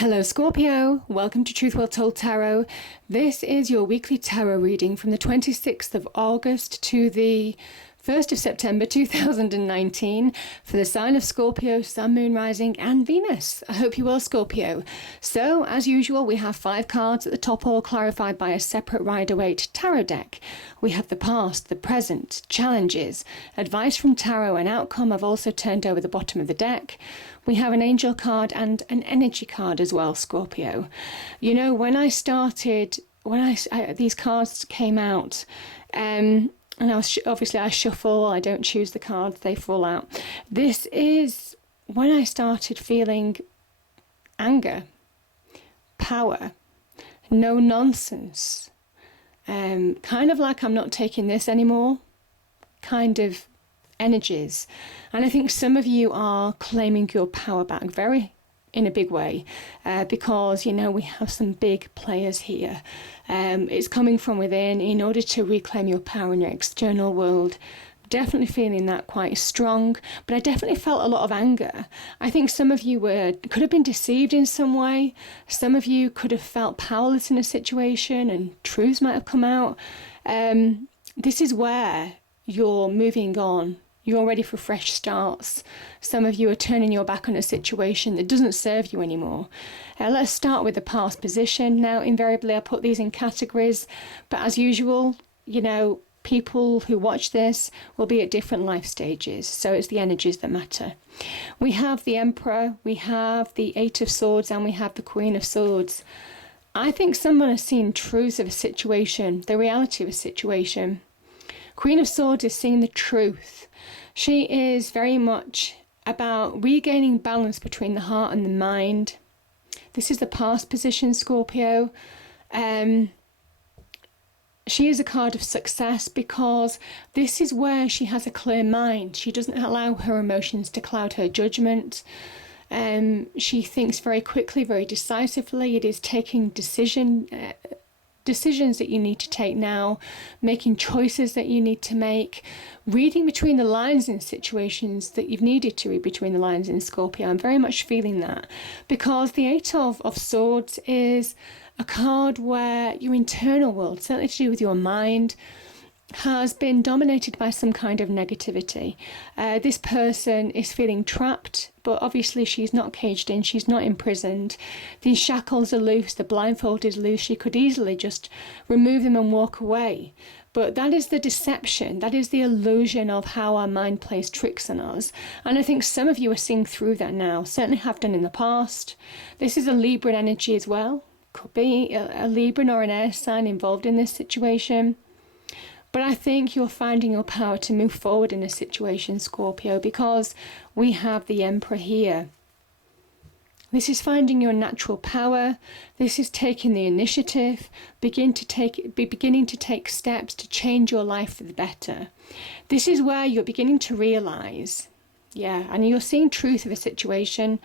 Hello Scorpio, welcome to Truth Well Told Tarot. This is your weekly tarot reading from the 26th of August to the 1st of September 2019 for the sign of Scorpio, Sun, Moon, Rising and Venus. I hope you will, Scorpio. So, as usual, we have 5 cards at the top, all clarified by a separate Rider-Waite tarot deck. We have the past, the present, challenges, advice from tarot and outcome. I've also turned over the bottom of the deck. We have an angel card and an energy card as well, Scorpio. You know, when I these cards came out, and obviously I shuffle, I don't choose the cards, they fall out. This is when I started feeling anger, power, no nonsense, kind of like I'm not taking this anymore, kind of energies. And I think some of you are claiming your power back in a big way, because, you know, we have some big players here. It's coming from within in order to reclaim your power in your external world. Definitely feeling that quite strong, but I definitely felt a lot of anger. I think some of you could have been deceived in some way. Some of you could have felt powerless in a situation and truths might have come out. This is where you're moving on. You're ready for fresh starts. Some of you are turning your back on a situation that doesn't serve you anymore. Let's start with the past position. Now, invariably, I put these in categories, but as usual, you know, people who watch this will be at different life stages, so it's the energies that matter. We have the Emperor, we have the 8 of Swords, and we have the Queen of Swords. I think someone has seen truths of a situation, the reality of a situation. Queen of Swords is seeing the truth. She is very much about regaining balance between the heart and the mind. This is the past position, Scorpio. She is a card of success because this is where she has a clear mind. She doesn't allow her emotions to cloud her judgment. She thinks very quickly, very decisively. It is taking decisions that you need to take now, making choices that you need to make, reading between the lines in situations that you've needed to read between the lines in, Scorpio. I'm very much feeling that because the 8 of Swords is a card where your internal world, certainly to do with your mind, has been dominated by some kind of negativity. This person is feeling trapped, but obviously she's not caged in, she's not imprisoned. These shackles are loose, the blindfold is loose, she could easily just remove them and walk away. But that is the deception, that is the illusion of how our mind plays tricks on us. And I think some of you are seeing through that now, certainly have done in the past. This is a Libran energy as well. Could be a Libran or an air sign involved in this situation. But I think you're finding your power to move forward in a situation, Scorpio, because we have the Emperor here. This is finding your natural power. This is taking the initiative, beginning to take steps to change your life for the better. This is where you're beginning to realize, and you're seeing truth of a situation,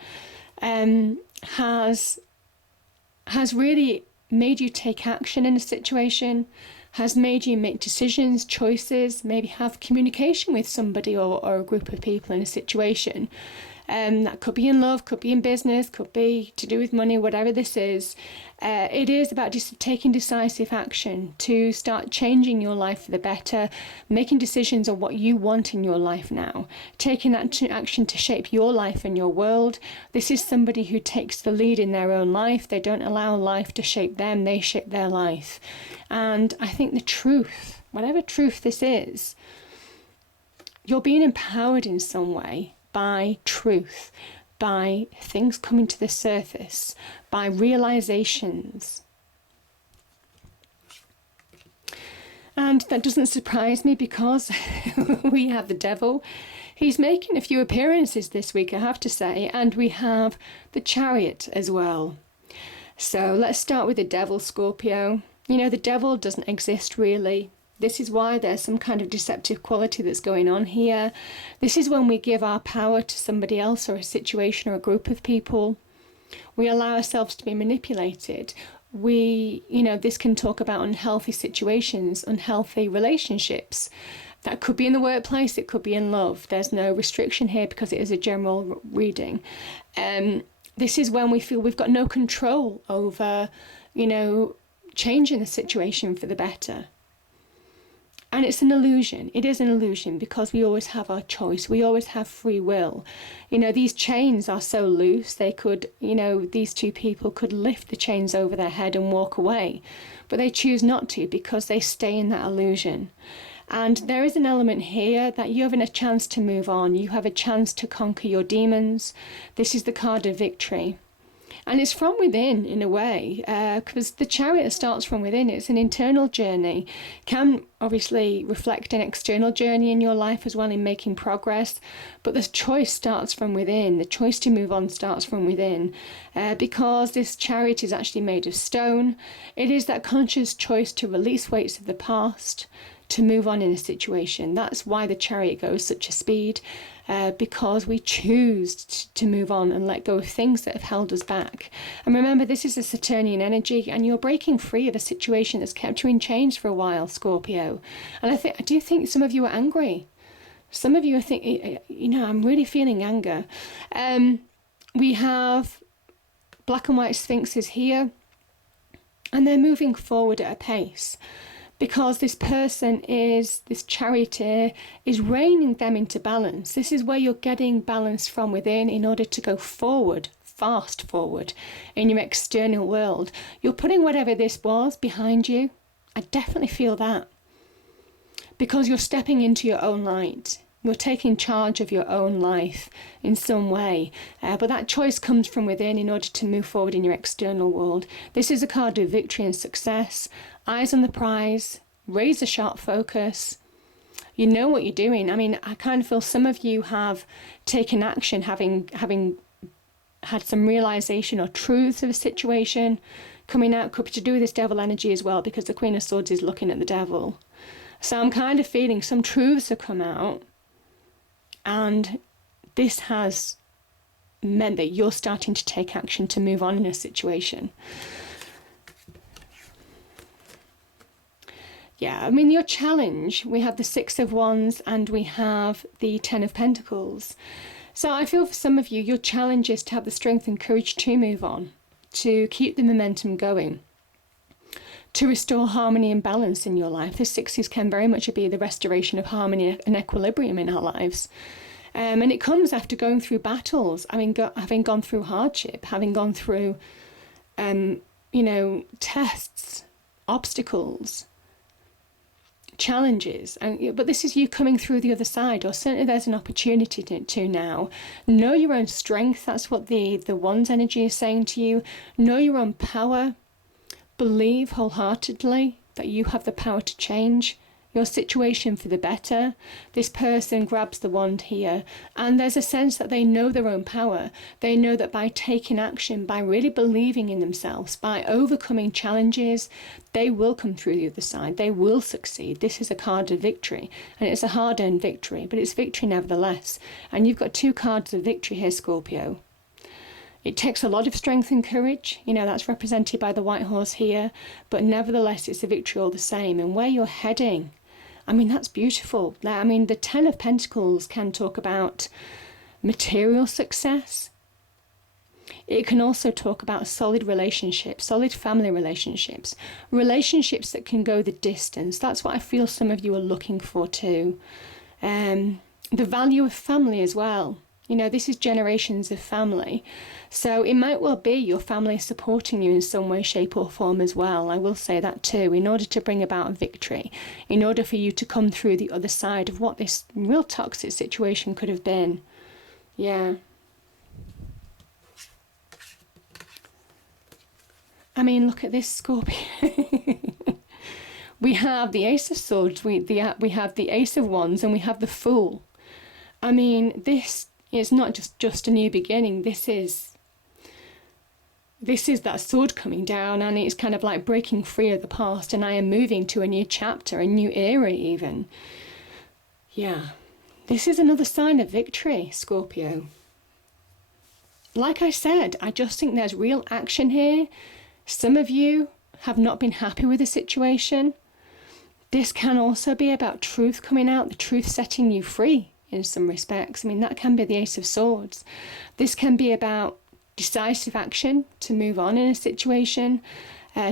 has really made you take action in a situation, has made you make decisions, choices, maybe have communication with somebody or a group of people in a situation. That could be in love, could be in business, could be to do with money, whatever this is. It is about just taking decisive action to start changing your life for the better, making decisions on what you want in your life now, taking action to shape your life and your world. This is somebody who takes the lead in their own life. They don't allow life to shape them, they shape their life. And I think the truth, whatever truth this is, you're being empowered in some way by truth, by things coming to the surface, by realizations. And that doesn't surprise me because we have the Devil. He's making a few appearances this week, I have to say, and we have the Chariot as well. So let's start with the Devil, Scorpio. You know, the Devil doesn't exist really. This is why there's some kind of deceptive quality that's going on here. This is when we give our power to somebody else or a situation or a group of people. We allow ourselves to be manipulated. This can talk about unhealthy situations, unhealthy relationships. That could be in the workplace, it could be in love. There's no restriction here because it is a general reading. This is when we feel we've got no control over, changing the situation for the better. And it's an illusion. It is an illusion, because we always have our choice. We always have free will. These chains are so loose, they could, these two people could lift the chains over their head and walk away. But they choose not to, because they stay in that illusion. And there is an element here that you have a chance to move on. You have a chance to conquer your demons. This is the card of victory. And it's from within, in a way, because the Chariot starts from within. It's an internal journey. Can obviously reflect an external journey in your life as well, in making progress. But the choice starts from within. The choice to move on starts from within. Because this Chariot is actually made of stone. It is that conscious choice to release weights of the past, to move on in a situation. That's why the Chariot goes such a speed. Because we choose to move on and let go of things that have held us back. And remember, this is a Saturnian energy, and you're breaking free of a situation that's kept you in chains for a while, Scorpio. And I do think some of you are angry. Some of you are thinking, I'm really feeling anger. We have black and white sphinxes here, and they're moving forward at a pace. Because this charioteer is reining them into balance. This is where you're getting balance from within in order to go forward, fast forward in your external world. You're putting whatever this was behind you. I definitely feel that. Because you're stepping into your own light. You're taking charge of your own life in some way. But that choice comes from within in order to move forward in your external world. This is a card of victory and success. Eyes on the prize. Razor sharp focus. You know what you're doing. I kind of feel some of you have taken action, having had some realization or truth of a situation coming out. Could be to do with this devil energy as well, because the Queen of Swords is looking at the devil. So I'm kind of feeling some truths have come out. And this has meant that you're starting to take action to move on in a situation. Yeah, your challenge, we have the Six of Wands and we have the Ten of Pentacles. So I feel for some of you, your challenge is to have the strength and courage to move on, to keep the momentum going, to restore harmony and balance in your life. The sixes can very much be the restoration of harmony and equilibrium in our lives. And it comes after going through battles, having gone through hardship, having gone through, tests, obstacles, challenges. But this is you coming through the other side, or certainly there's an opportunity to now. Know your own strength. That's what the Wands energy is saying to you. Know your own power. Believe wholeheartedly that you have the power to change your situation for the better. This person grabs the wand here, and there's a sense that they know their own power. They know that by taking action, by really believing in themselves, by overcoming challenges, they will come through the other side. They will succeed. This is a card of victory, and it's a hard-earned victory, but it's victory nevertheless. And you've got two cards of victory here, Scorpio. It takes a lot of strength and courage, that's represented by the white horse here, but nevertheless it's a victory all the same. And where you're heading, that's beautiful. The Ten of Pentacles can talk about material success. It can also talk about solid relationships, solid family relationships, relationships that can go the distance. That's what I feel some of you are looking for too. The value of family as well. This is generations of family. So it might well be your family supporting you in some way, shape or form as well. I will say that too, in order to bring about victory, in order for you to come through the other side of what this real toxic situation could have been. Yeah. Look at this, Scorpio. We have the Ace of Swords, we have the Ace of Wands, and we have the Fool. This is not just a new beginning. This is that sword coming down, and it's kind of like breaking free of the past, and I am moving to a new chapter, a new era even. Yeah. This is another sign of victory, Scorpio. Like I said, I just think there's real action here. Some of you have not been happy with the situation. This can also be about truth coming out, the truth setting you free in some respects. That can be the Ace of Swords. This can be about decisive action to move on in a situation,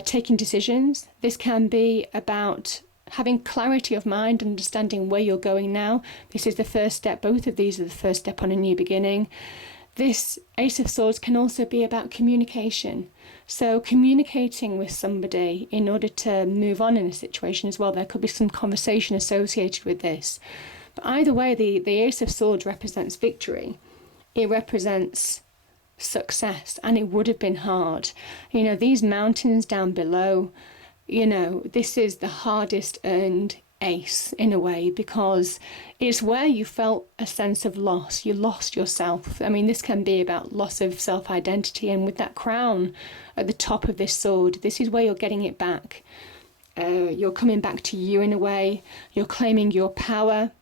taking decisions. This can be about having clarity of mind, understanding where you're going now. This is the first step. Both of these are the first step on a new beginning. This Ace of Swords can also be about communication. So communicating with somebody in order to move on in a situation as well. There could be some conversation associated with this. But either way, the Ace of Swords represents victory. It represents success, and it would have been hard. These mountains down below, this is the hardest earned ace in a way, because it's where you felt a sense of loss. You lost yourself. This can be about loss of self-identity, and with that crown at the top of this sword, this is where you're getting it back. You're coming back to you in a way. You're claiming your power.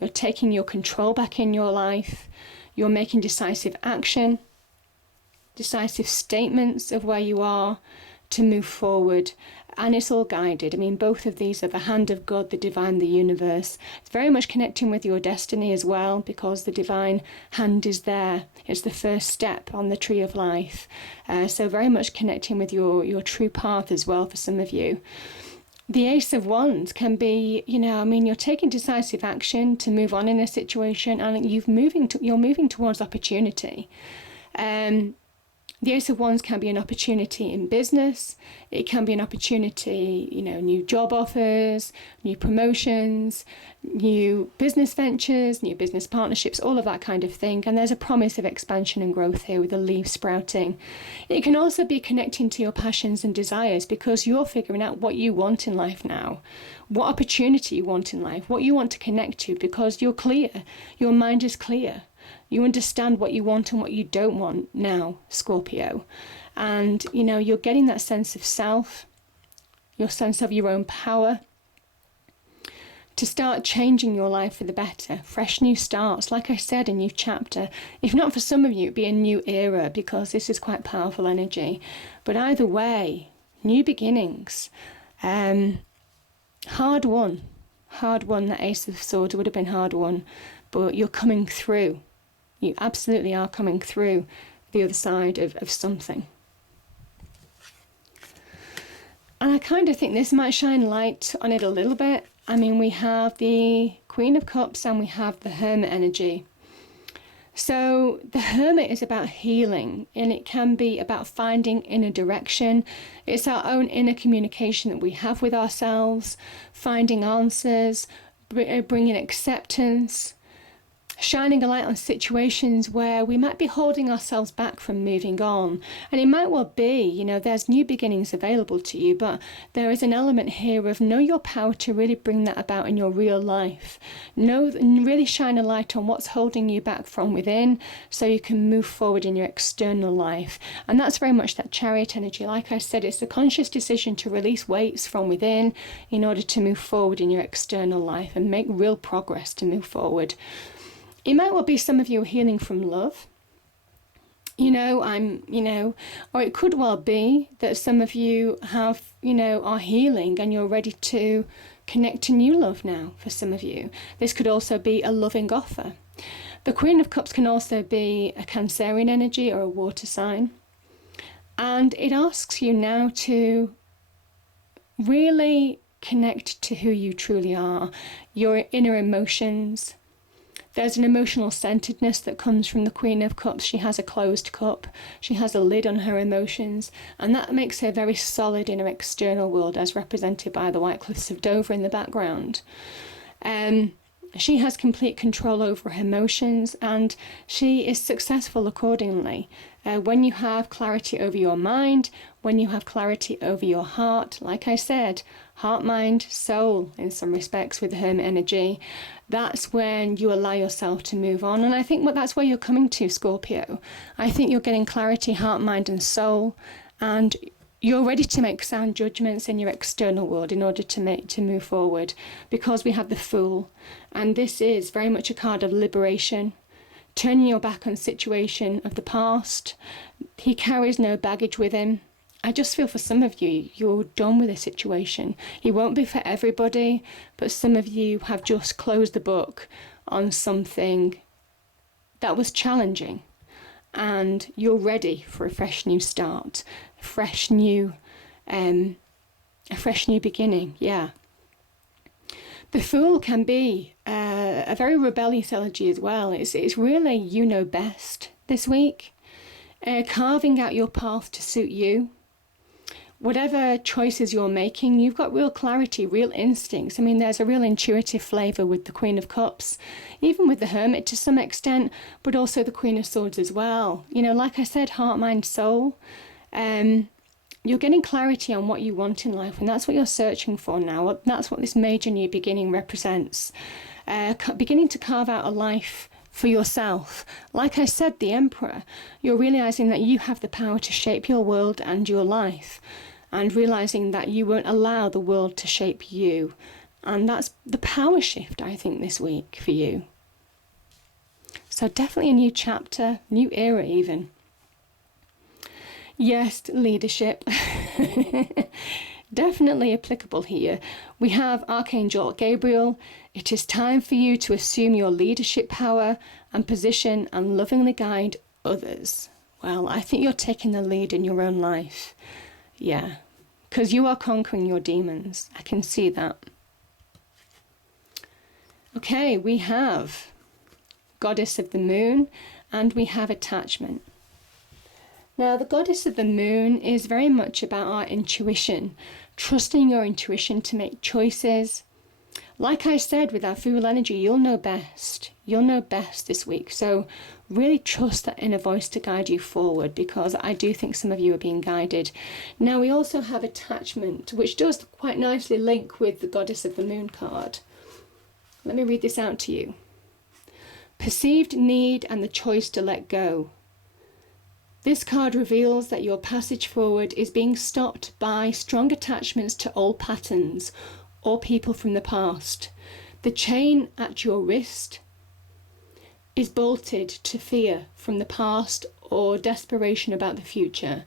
You're taking your control back in your life. You're making decisive action, decisive statements of where you are to move forward. And it's all guided. Both of these are the hand of God, the divine, the universe. It's very much connecting with your destiny as well, because the divine hand is there. It's the first step on the tree of life. So very much connecting with your true path as well for some of you. The Ace of Wands can be, you're taking decisive action to move on in a situation, and you're moving towards opportunity. The Ace of Wands can be an opportunity in business. It can be an opportunity, new job offers, new promotions, new business ventures, new business partnerships, all of that kind of thing. And there's a promise of expansion and growth here with the leaves sprouting. It can also be connecting to your passions and desires, because you're figuring out what you want in life now, what opportunity you want in life, what you want to connect to, because you're clear. Your mind is clear. You understand what you want and what you don't want now, Scorpio. And, you're getting that sense of self, your sense of your own power, to start changing your life for the better. Fresh new starts, like I said, a new chapter. If not for some of you, it'd be a new era, because this is quite powerful energy. But either way, new beginnings. Hard won. The Ace of Swords would have been hard won, but you're coming through. You absolutely are coming through the other side of something. And I kind of think this might shine light on it a little bit. We have the Queen of Cups and we have the Hermit energy. So the Hermit is about healing, and it can be about finding inner direction. It's our own inner communication that we have with ourselves, finding answers, bringing acceptance, shining a light on situations where we might be holding ourselves back from moving on. And it might well be, there's new beginnings available to you, but there is an element here of know your power to really bring that about in your real life. Really shine a light on what's holding you back from within, so you can move forward in your external life. And that's very much that Chariot energy. Like I said, it's a conscious decision to release weights from within in order to move forward in your external life and make real progress to move forward. It might well be some of you are healing from love, or it could well be that some of you have, are healing and you're ready to connect to new love now for some of you. This could also be a loving offer. The Queen of Cups can also be a Cancerian energy or a water sign. And it asks you now to really connect to who you truly are, your inner emotions. There's an emotional centeredness that comes from the Queen of Cups. She has a closed cup. She has a lid on her emotions. And that makes her very solid in her external world, as represented by the White Cliffs of Dover in the background. She has complete control over her emotions, and she is successful accordingly. When you have clarity over your mind, when you have clarity over your heart, like I said, heart, mind, soul in some respects with the Hermit energy, that's when you allow yourself to move on. And I think that's where you're coming to, Scorpio. I think you're getting clarity, heart, mind and soul, and you're ready to make sound judgments in your external world in order to move forward, because we have the Fool, and this is very much a card of liberation, turning your back on situation of the past. He carries no baggage with him. I just feel for some of you, you're done with the situation. It won't be for everybody, but some of you have just closed the book on something that was challenging. and you're ready for a fresh new start, a fresh new beginning. Yeah. The Fool can be a very rebellious elegy as well. It's really you know best this week, carving out your path to suit you. Whatever choices you're making, you've got real clarity, real instincts. I mean, there's a real intuitive flavour with the Queen of Cups, even with the Hermit to some extent, but also the Queen of Swords as well. You know, like I said, heart, mind, soul. You're getting clarity on what you want in life, and that's what you're searching for now. That's what this major new beginning represents. Beginning to carve out a life for yourself. Like I said, the Emperor, you're realizing that you have the power to shape your world and your life, and realizing that you won't allow the world to shape you. And that's the power shift, I think, this week for you. So definitely a new chapter, new era even. Yes, leadership. Definitely applicable here. We have Archangel Gabriel. It is time for you to assume your leadership power and position and lovingly guide others. Well, I think you're taking the lead in your own life. Yeah, because you are conquering your demons. I can see that. Okay, we have Goddess of the Moon and we have attachment. Now, the Goddess of the Moon is very much about our intuition, trusting your intuition to make choices. Like I said, with our Fool energy, you'll know best. You'll know best this week. So really trust that inner voice to guide you forward, because I do think some of you are being guided. Now, we also have attachment, which does quite nicely link with the Goddess of the Moon card. Let me read this out to you. Perceived need and the choice to let go. This card reveals that your passage forward is being stopped by strong attachments to old patterns or people from the past. The chain at your wrist is bolted to fear from the past or desperation about the future.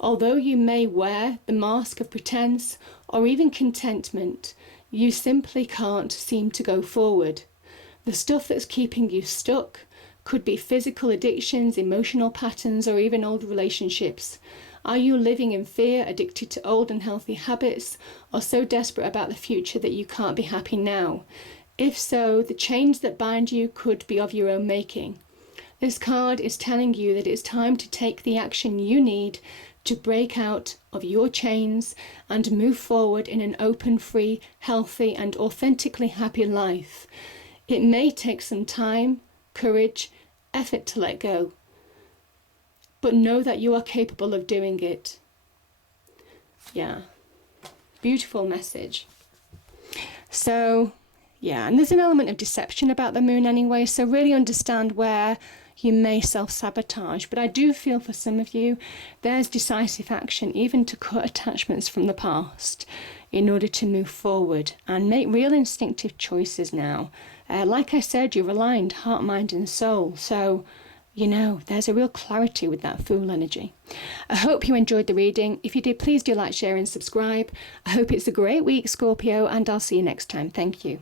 Although you may wear the mask of pretense or even contentment, you simply can't seem to go forward. The stuff that's keeping you stuck could be physical addictions, emotional patterns, or even old relationships. Are you living in fear, addicted to old unhealthy habits, or so desperate about the future that you can't be happy now? If so, the chains that bind you could be of your own making. This card is telling you that it's time to take the action you need to break out of your chains and move forward in an open, free, healthy, and authentically happy life. It may take some time, courage, effort to let go, but know that you are capable of doing it. Yeah, beautiful message. So yeah, and there's an element of deception about the moon anyway, so really understand where you may self-sabotage. But I do feel for some of you there's decisive action, even to cut attachments from the past in order to move forward and make real instinctive choices now. Like I said, you're aligned, heart, mind and soul. So, you know, there's a real clarity with that Fool energy. I hope you enjoyed the reading. If you did, please do like, share and subscribe. I hope it's a great week, Scorpio, and I'll see you next time. Thank you.